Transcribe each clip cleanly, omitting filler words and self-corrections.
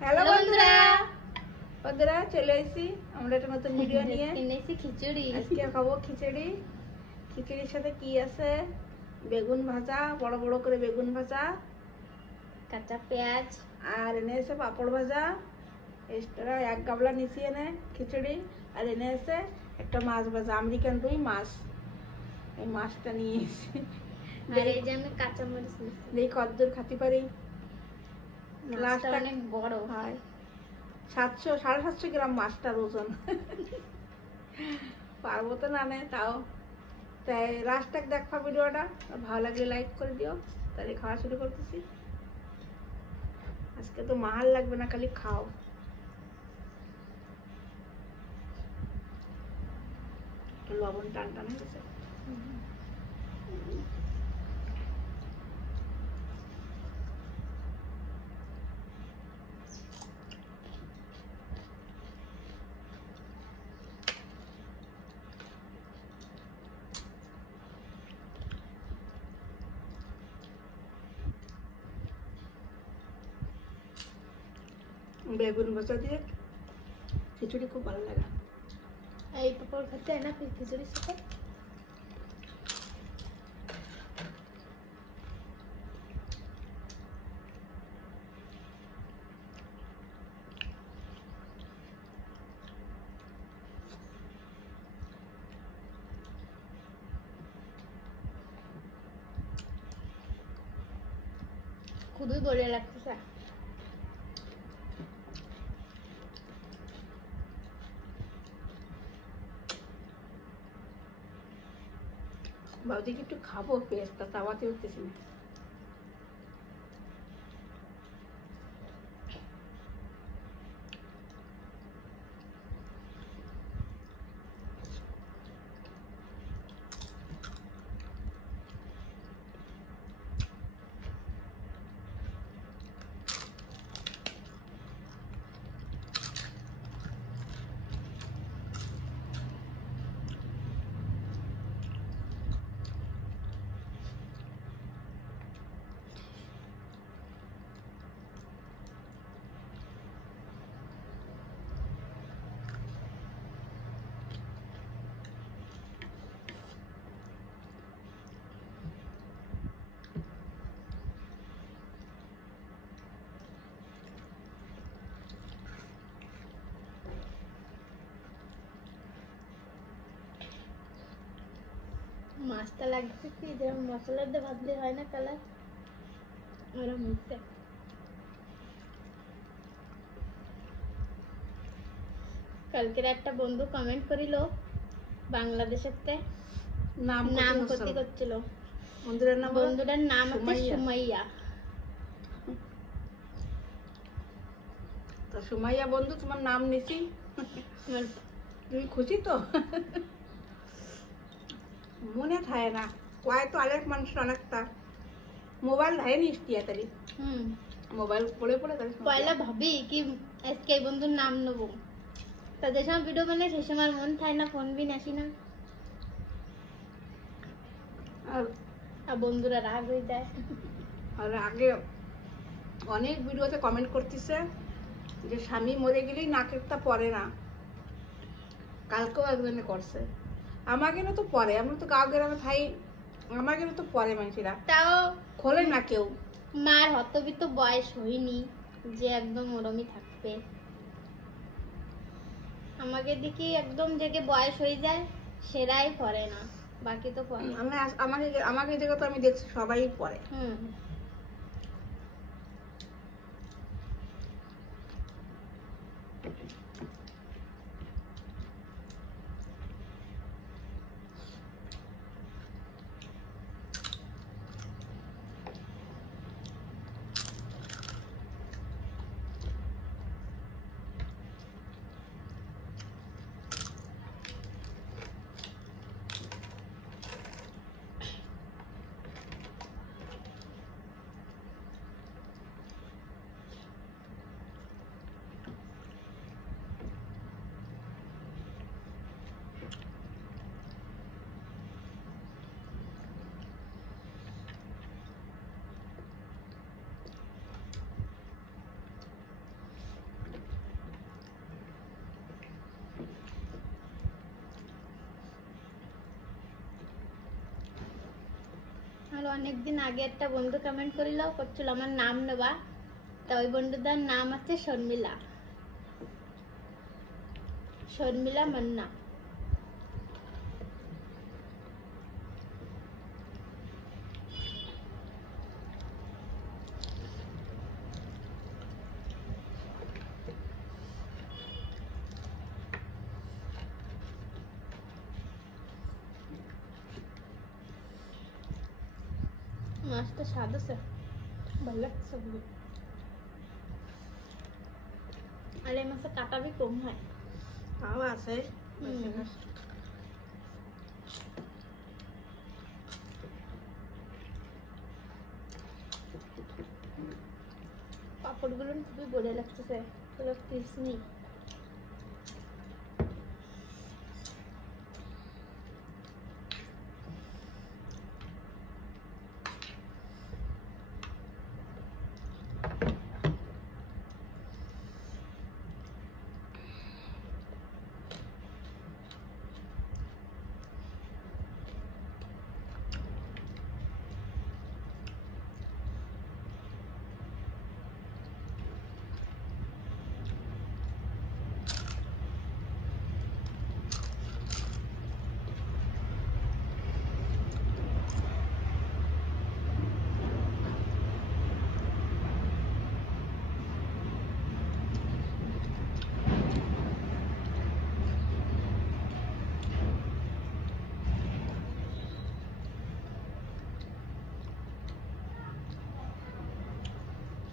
হ্যালো বন্ধুরা বন্ধুরা চলে এসেছি আমরা একটা নতুন ভিডিও নিয়ে খিচুড়ি আজকে খাবো খিচুড়ি। খিচুড়ির সাথে কি আছে? বেগুন ভাজা, বড় বড় করে বেগুন ভাজা, কাঁচা পেঁয়াজ, আর এনে এসে পাঁপড় ভাজা, এক্সট্রা এক গাবলা নিচি এনে খিচুড়ি, আর এনে এসে একটা মাছ ভাজা, আমেরিকান রুই মাছ। এই মাছটা নিয়ে এসেছি। আর এই যে আমি কাঁচা মরিচ নিয়েছি। দেখি কতদূর খাতে পারি। মাছটা অনেক বড় হয়, 700-750 গ্রাম মাছটার ওজন। পারবো তো না নে তাও। তাই লাস্ট তক দেখা ভিডিওটা, ভালো লাগলে লাইক করে দিও। তাহলে খাওয়া শুরু করতেছি। আজকে তো মাহাল লাগবে না, খালি খাও। লবণ টান টান হয়ে গেছে। বেগুন ভাজা দিয়ে খিচুড়ি খুব ভালো লাগে। এই পাপড় খেতে হয় না খিচুড়ির সাথে। খুবই বড়িয়া লাগতেছে। ভাবছি একটু খাবো, পেঁয়াজটা তাওয়াতে উঠতেছি না। মাছটা লাগছে কি যেরকম মশলা দিয়ে ভাজলে হয় না কালার, ওরকম হচ্ছে। কালকের একটা বন্ধু কমেন্ট করিল বাংলাদেশের নাম ক্ষতি করছিল। বন্ধুটার নাম হচ্ছে সুমাইয়া। তো সুমাইয়া বন্ধু, তোমার নাম নিছি, তুমি খুশি তো? মনে থাকে না কয় তো আরেক মানুষ অনেকটা মোবাইল ধায় নিস তাড়াতাড়ি। মোবাইল পড়ে পড়ে পয়লা ভাবি কি আজকে এই বন্ধুর নাম নেবো, তাদের সময় ভিডিও বানাই সেই সময় মন থাকে না, ফোন বিন আসি না, আর বন্ধুরা রাগ হয়ে যায়। আর আগে অনেক ভিডিওতে কমেন্ট করতেছে যে স্বামী মরে গেলেই নাকেরটা পরে না। কালকেও একজনে করছে। আমাকে না তো পরে, আমরা তো গাঁও গ্রামে খাই, আমাকে না তো পরে মানুষেরা তাও খোলে না কেউ। মার হতবি তো বয়স হয়নি যে একদম ওরমই থাকবে। আমাকে দেখি একদম জেগে বয়স হয়ে যায় সেরাই পরে না, বাকি তো পরে। আমাকে জায়গা তো আমি দেখছি সবাই পরে। অনেকদিন আগে একটা বন্ধু কমেন্ট করিল, করছিল আমার নাম নেবা। তা ওই বন্ধুটার নাম আছে শর্মিলা, শর্মিলা মান্না। মাছটা স্বাদ আছে, ভালো লাগছে বহুত। আর এই মাছে কাটা বি কম হয়। তাও আছে। পাপড়গুলো খুবই বড় লাগতেছে, পুরো ক্রিসমি।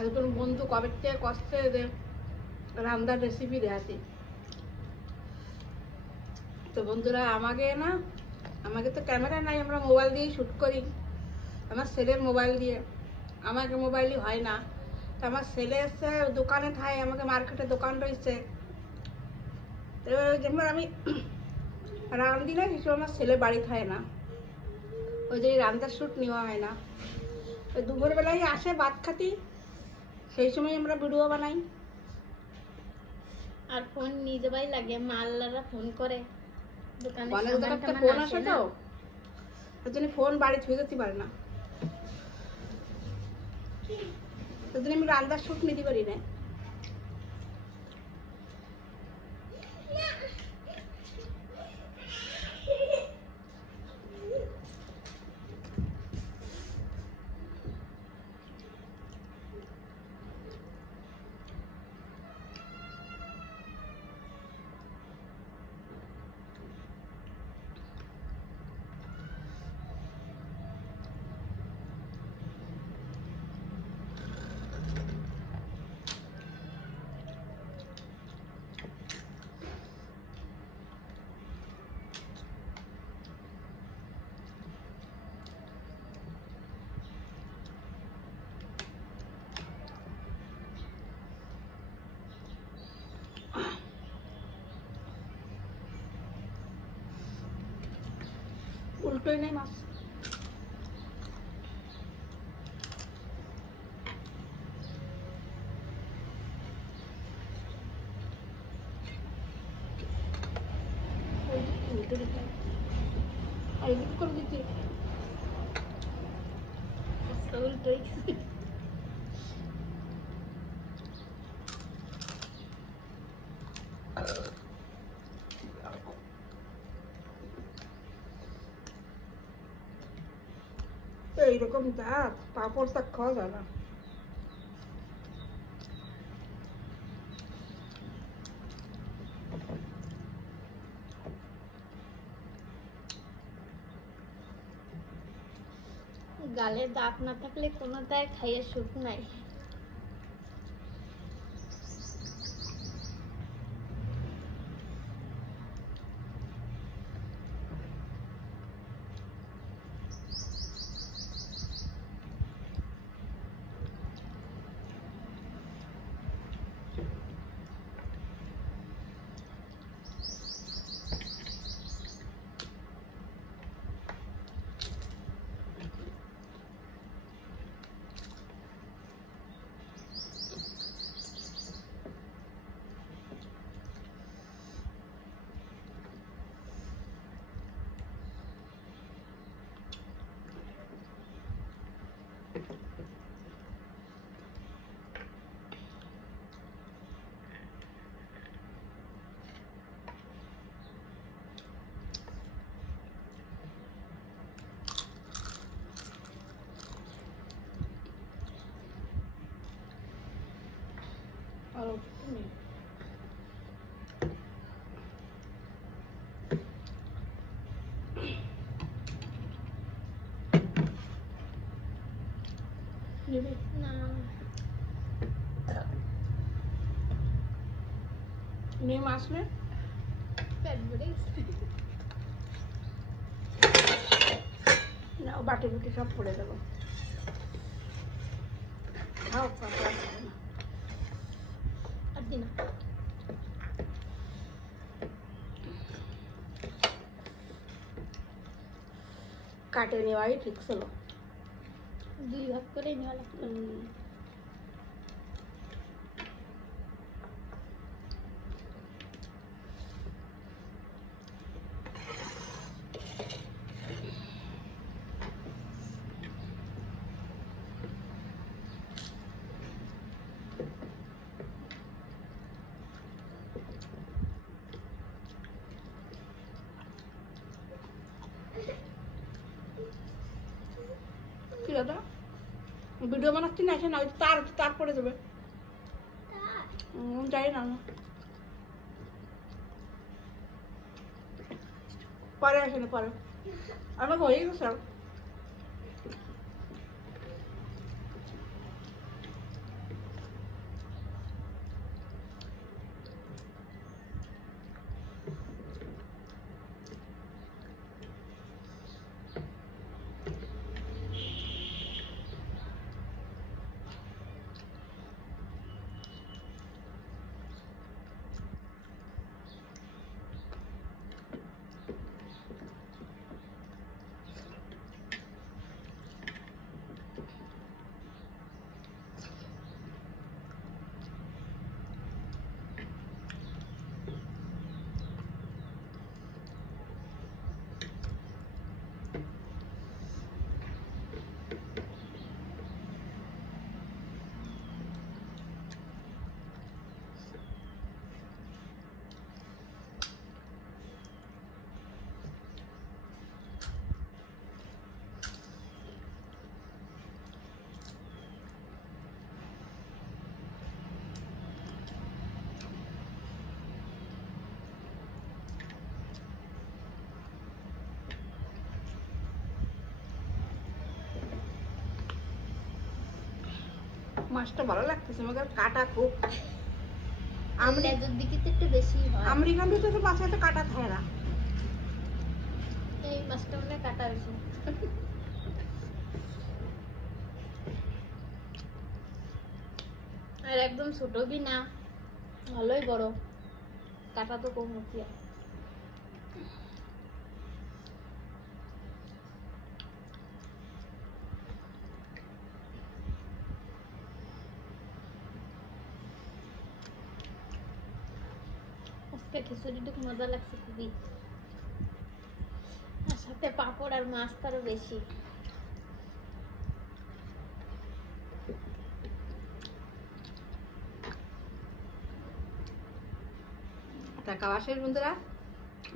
একজন বন্ধু কবে থেকে কষ্টে যে রান্নার রেসিপি দেখাতি। তো বন্ধুরা আমাকে তো ক্যামেরা নাই, আমরা মোবাইল দিয়েই শ্যুট করি। আমার ছেলের মোবাইল দিয়ে, আমাকে মোবাইলই হয় না। তো আমার ছেলে এসছে দোকানে খায়, আমাকে মার্কেটে দোকান রয়েছে। তো যেমন আমি রান্দি না, কিছু আমার ছেলে বাড়ি খায় না, ওই যে রান্নার শ্যুট নেওয়া হয় না। ওই দুপুরবেলায় আসে ভাত খাতি, সেই সময় আমরা ভিডিও বানাই। আর ফোন নিয়ে যাবাই লাগে, মাল্লারা ফোন করে দোকানে, অনেক সামান জায়গাতে টামান ফোন আসে আসে না। তো, ওই জন্য ফোন বাড়ি ছুঁয়ে যেতে পারে না, ওই জন্য আমি রান্নার শ্যুট নিতে পারি না। উল্টোই নেই মাছ। উল্টে দিতে আর এদিক করে দিতে উল্টোই। এইরকম দাঁত পাপড় তা খাওয়া যায় না। গালে দাঁত না থাকলে কোনোটাই খাইয়ে সুখ নাই। আর একটু নেই। নিবি? না নিম আসলে পেট ভরে গেছে। না, বাটি বুটি সব পড়ে দেবো। খাও, পাতলা খাবে না। আর দিন কাটে নেওয়াই ঠিক ছিল। 2 ভাগ করে নেওয়া লাগতো। কি দাদা ভিডিও বানাচ্ছি না, আসে না, ওই তার পরে দেবে। যাই না, পরে আসে না, পরে আমার হয়ে গেছে। মাছটা ভালো লাগতেছে, আমাকে কাটা খুব। লেজের দিকে তো একটু বেশি হয়। আমেরিকান দিতে তো মাছে তো কাটা খায় না। এই মাছটা মনে হয় কাটা বেশি। আর একদম ছোট কি না, ভালোই বড়, কাটা তো কম হচ্ছে। আজকে খিচুড়িটা খুব মজা লাগছে খুবই, আর সাথে পাঁপড় আর মাছ তারও বেশি। তা কাবাসের বন্ধুরা,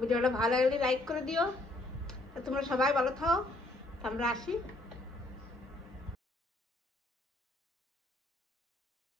ভিডিওটা ভালো লাগলে লাইক করে দিও। আর তোমরা সবাই ভালো থাও, আমরা আসি।